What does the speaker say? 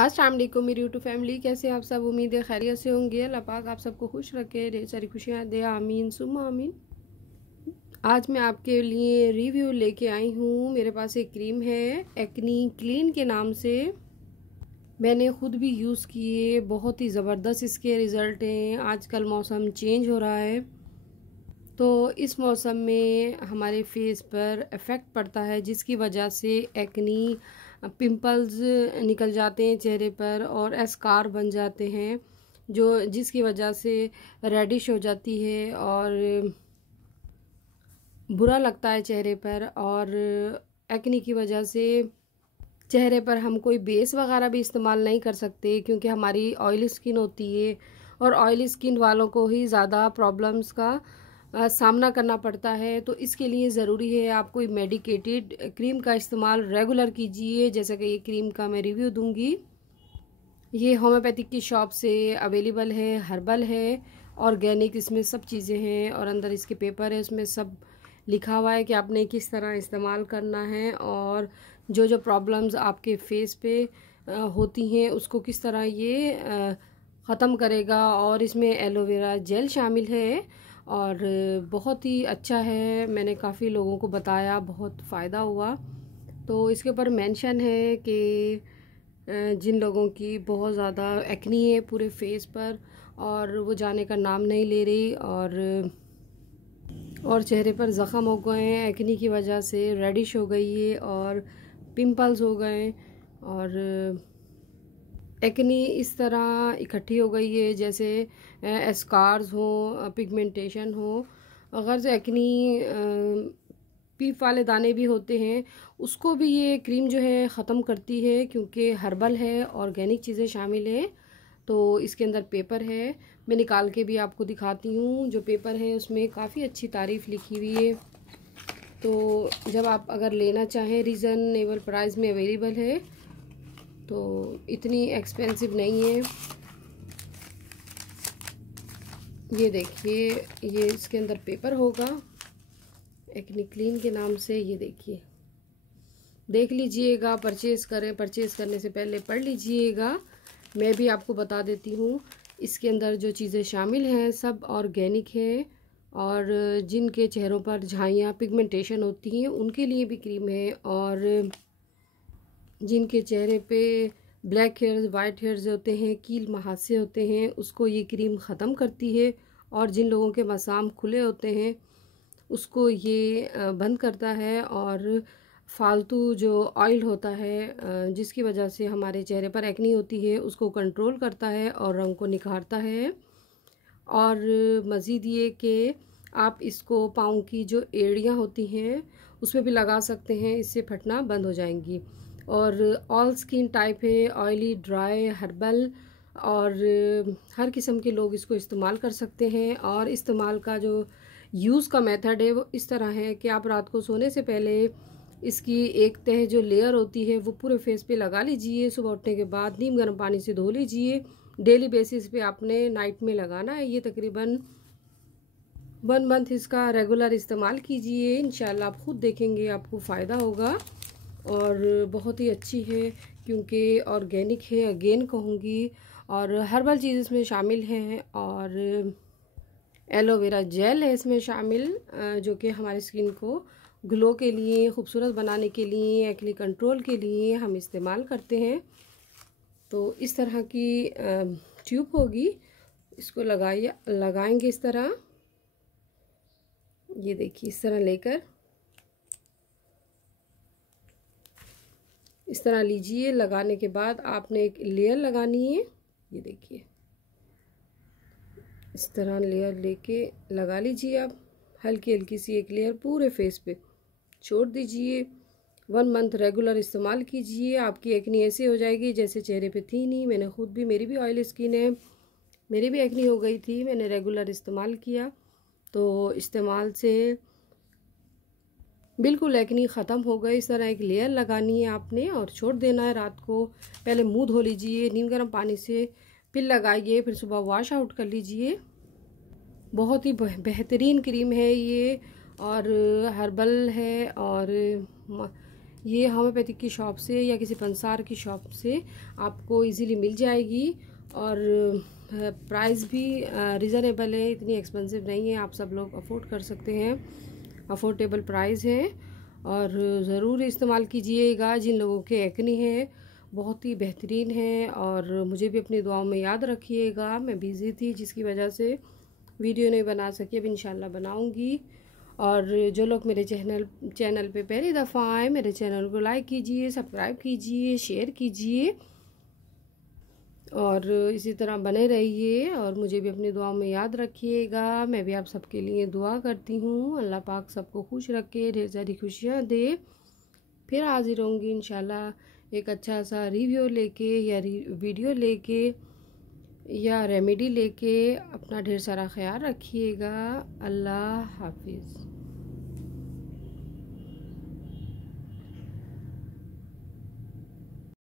अस्सलाम वालेकुम मेरी यूट्यूब फैमिली, कैसे आप सब? उम्मीद है खैरियत से होंगे। अल्लाह पाक आप सबको खुश रखे, ढेर सारी खुशियाँ दे, आमीन सुम्मा आमीन। आज मैं आपके लिए रिव्यू लेके आई हूँ। मेरे पास एक क्रीम है एक्नी क्लीन के नाम से। मैंने ख़ुद भी यूज़ किए, बहुत ही ज़बरदस्त इसके रिज़ल्ट हैं। आजकल मौसम चेंज हो रहा है तो इस मौसम में हमारे फेस पर इफ़ेक्ट पड़ता है, जिसकी वजह से एक्नी पिंपल्स निकल जाते हैं चेहरे पर और स्कार बन जाते हैं, जिसकी वजह से रेडिश हो जाती है और बुरा लगता है चेहरे पर। और एक्नी की वजह से चेहरे पर हम कोई बेस वगैरह भी इस्तेमाल नहीं कर सकते, क्योंकि हमारी ऑयली स्किन होती है और ऑयली स्किन वालों को ही ज़्यादा प्रॉब्लम्स का सामना करना पड़ता है। तो इसके लिए ज़रूरी है आप कोई मेडिकेटेड क्रीम का इस्तेमाल रेगुलर कीजिए। जैसे कि ये क्रीम का मैं रिव्यू दूंगी। ये होम्योपैथिक की शॉप से अवेलेबल है, हर्बल है, ऑर्गेनिक, इसमें सब चीज़ें हैं और अंदर इसके पेपर है, उसमें सब लिखा हुआ है कि आपने किस तरह इस्तेमाल करना है और जो जो प्रॉब्लम्स आपके फेस पे होती हैं उसको किस तरह ये ख़त्म करेगा। और इसमें एलोवेरा जेल शामिल है और बहुत ही अच्छा है। मैंने काफ़ी लोगों को बताया, बहुत फ़ायदा हुआ। तो इसके ऊपर मेंशन है कि जिन लोगों की बहुत ज़्यादा एक्नी है पूरे फेस पर और वो जाने का नाम नहीं ले रही और चेहरे पर ज़ख़म हो गए हैं एक्नी की वजह से, रेडिश हो गई है और पिंपल्स हो गए और एक्नी इस तरह इकट्ठी हो गई है जैसे स्कार्स हो, पिगमेंटेशन हो। अगर जो एक्नी पीप वाले दाने भी होते हैं उसको भी ये क्रीम जो है ख़त्म करती है, क्योंकि हर्बल है, ऑर्गेनिक चीज़ें शामिल हैं। तो इसके अंदर पेपर है, मैं निकाल के भी आपको दिखाती हूँ। जो पेपर है उसमें काफ़ी अच्छी तारीफ़ लिखी हुई है। तो जब आप अगर लेना चाहें, रीज़नेबल प्राइस में अवेलेबल है, तो इतनी एक्सपेंसिव नहीं है। ये देखिए, ये इसके अंदर पेपर होगा एक्नी क्लीन के नाम से। ये देखिए, देख लीजिएगा, परचेज़ करें, परचेज़ करने से पहले पढ़ लीजिएगा। मैं भी आपको बता देती हूँ, इसके अंदर जो चीज़ें शामिल हैं सब ऑर्गेनिक है और जिनके चेहरों पर झाइयाँ, पिगमेंटेशन होती हैं उनके लिए भी क्रीम है, और जिनके चेहरे पे ब्लैक हेयर्स, वाइट हेयर्स होते हैं, कील महासे होते हैं, उसको ये क्रीम ख़त्म करती है। और जिन लोगों के मसाम खुले होते हैं उसको ये बंद करता है और फालतू जो ऑयल होता है जिसकी वजह से हमारे चेहरे पर एक्नी होती है उसको कंट्रोल करता है और रंग को निखारता है। और मज़ीद ये कि आप इसको पाँव की जो एड़ियाँ होती हैं उसमें भी लगा सकते हैं, इससे फटना बंद हो जाएंगी। और ऑल स्किन टाइप है, ऑयली, ड्राई, हर्बल, और हर किस्म के लोग इसको इस्तेमाल कर सकते हैं। और इस्तेमाल का जो यूज़ का मेथड है वो इस तरह है कि आप रात को सोने से पहले इसकी एक तह जो लेयर होती है वो पूरे फेस पे लगा लीजिए। सुबह उठने के बाद नीम गर्म पानी से धो लीजिए। डेली बेसिस पे आपने नाइट में लगाना है। ये तकरीबन 1 मंथ इसका रेगुलर इस्तेमाल कीजिए, इंशाल्लाह आप ख़ुद देखेंगे आपको फ़ायदा होगा। और बहुत ही अच्छी है क्योंकि ऑर्गेनिक है, अगेन कहूँगी, और हर्बल चीज़ इसमें शामिल है और एलोवेरा जेल है इसमें शामिल, जो कि हमारी स्किन को ग्लो के लिए, खूबसूरत बनाने के लिए, एक्ने कंट्रोल के लिए हम इस्तेमाल करते हैं। तो इस तरह की ट्यूब होगी, इसको लगाएंगे इस तरह। ये देखिए, इस तरह लेकर इस तरह लीजिए। लगाने के बाद आपने एक लेयर लगानी है। ये देखिए, इस तरह लेयर लेके लगा लीजिए। आप हल्की हल्की सी एक लेयर पूरे फेस पे छोड़ दीजिए। 1 मंथ रेगुलर इस्तेमाल कीजिए, आपकी एक्नी ऐसे हो जाएगी जैसे चेहरे पे थी नहीं। मैंने खुद भी, मेरी भी ऑयली स्किन है, मेरी भी एक्नी हो गई थी, मैंने रेगुलर इस्तेमाल किया तो इस्तेमाल से बिल्कुल एक्नी ख़त्म हो गई। इस तरह एक लेयर लगानी है आपने और छोड़ देना है रात को। पहले मुंह धो लीजिए नीम गर्म पानी से, फिर लगाइए, फिर सुबह वॉश आउट कर लीजिए। बहुत ही बेहतरीन क्रीम है ये, और हर्बल है और ये होम्योपैथिक की शॉप से या किसी पंसार की शॉप से आपको इजीली मिल जाएगी। और प्राइस भी रिज़नेबल है, इतनी एक्सपेंसिव नहीं है, आप सब लोग अफोर्ड कर सकते हैं, अफोर्डेबल प्राइस है। और ज़रूर इस्तेमाल कीजिएगा। जिन लोगों के एक्ने है बहुत ही बेहतरीन है। और मुझे भी अपनी दुआओं में याद रखिएगा। मैं बिज़ी थी जिसकी वजह से वीडियो नहीं बना सकी, अब इंशाल्लाह बनाऊंगी। और जो लोग मेरे चैनल पे पहली दफ़ा आए, मेरे चैनल को लाइक कीजिए, सब्सक्राइब कीजिए, शेयर कीजिए और इसी तरह बने रहिए। और मुझे भी अपनी दुआओं में याद रखिएगा। मैं भी आप सबके लिए दुआ करती हूँ। अल्लाह पाक सबको खुश रखे, ढेर सारी खुशियाँ दे। फिर हाजिर होंगी इंशाल्लाह एक अच्छा सा रिव्यू लेके या वीडियो लेके या रेमेडी लेके। अपना ढेर सारा ख्याल रखिएगा। अल्लाह हाफिज़।